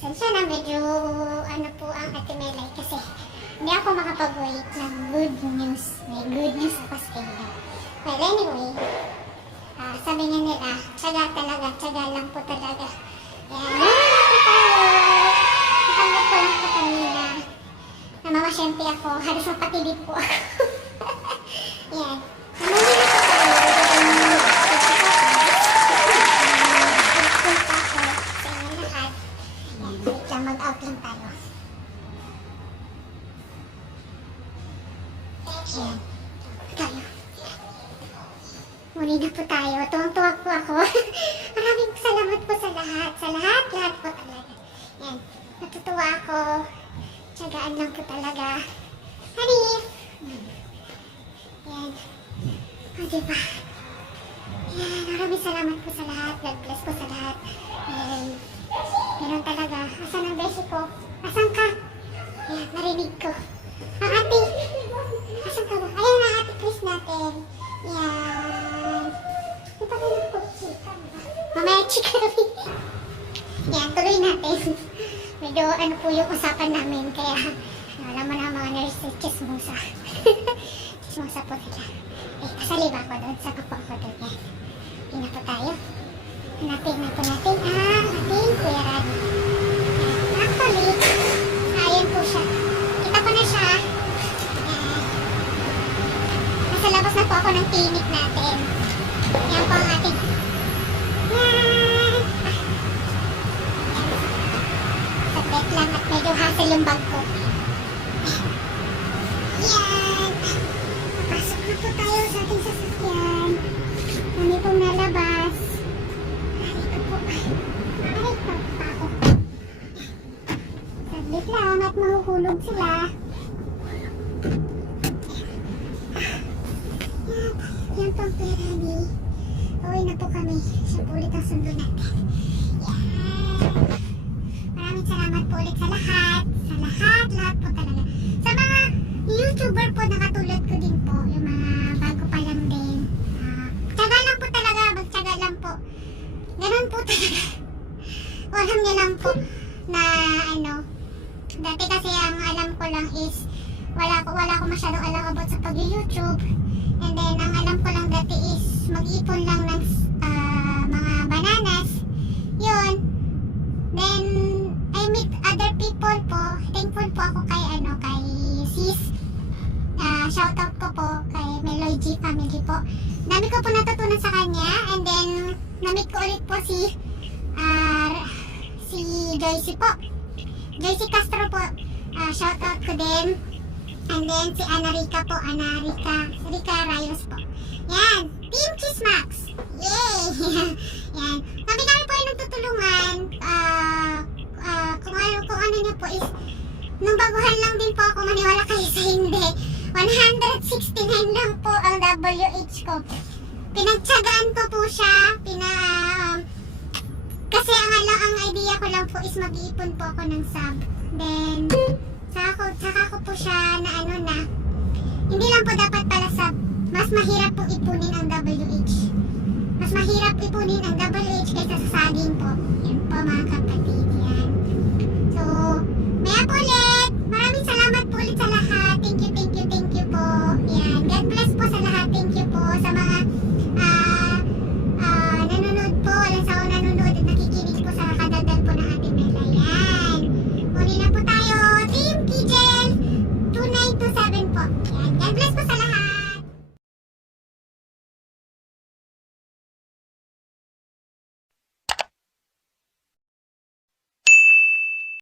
Pasensya na, medyo ano po ang Ate Melay kasi hindi ako makapag-wait ng good news. May good news ako sa inyo. Well, anyway, ah, sabi nga nila, tsaga talaga, tsaga lang po talaga. Yan, wala po tayo. Natanggap ko lang po kanina. Namamasyente ako, halos mapatili po ako. Yan. Yan. Tayo. Muli na po tayo. Tuwang-tuwa po ako. Maraming salamat po sa lahat. Sa lahat, lahat po talaga. Yan. Natutuwa ako. Tsagaan lang po talaga. Hanif! Yan. O, diba? Yan. Maraming salamat po sa lahat. God bless po sa lahat. Yan. Ganun talaga. Asan ang beshi ko? Asan ka? Yan. Narinig ko. Ang ate. Asan ka ba? Ayan na ate Chris natin. Yan. Di ba kayo nagpagchika? Mamaya chika kami. Yan, tuloy natin. Medyo ano po yung usapan namin. Kaya alam mo na mga nurse, chismosa. chismosa po sila. Eh, kasali ba ako doon? Sa kapwa ko doon. Yan. Hindi na po tayo. Hanapin na po natin ang ating Kuya Rani. Actually, ayan po siya. Kita ko na siya. Yan. Labas na po ako ng clinic natin. Yan po ang ating... Yan! Saglit lang at medyo hassle yung bag ko. Yan! Pasok na po tayo sa ating sasakyan. Kami pong nalabas. Ko po. Aray ko pa ako. Saglit lang at mahuhulog sila. Yan, ni. Uwi na po kami. Siya po ulit ang sundo natin. Yan. Maraming salamat po ulit sa lahat. Sa lahat, lahat po talaga. Sa mga YouTuber po na katulad ko din po. Yung mga bago pa lang din. Ah, tsaga lang po talaga. Magtsaga lang po. Ganun po talaga. Walang niya lang po na ano. Dati kasi ang alam ko lang is wala ko wala ko masyadong alam about sa pag-YouTube. And then ang alam ko lang dati is mag-ipon lang ng ah, mga bananas. Yun. Then I meet other people po. Thankful po ako kay ano kay sis. Ah, shoutout ko po kay Meloy G family po. Dami ko po natutunan sa kanya and then na-meet ko ulit po si ah, si Joyce po. Joyce Castro po. Ah, shoutout ko din. And then si Ana Rica po, Ana Rica, Rica po. Yan, Team Chismax. Yay! Yan. Kami kami po ay nagtutulungan. Ah, ah, kung ano, kung ano niyo po is, nung baguhan lang din po ako, maniwala kayo sa hindi. 169 lang po ang WH ko. Pinagtsagaan ko po siya, pina, um, kasi ang ang idea ko lang po is mag-iipon po ako ng sub. Then, saka ko, saka mahirap po ipunin ang WH. Mas mahirap ipunin ang WH kaysa sa saging po.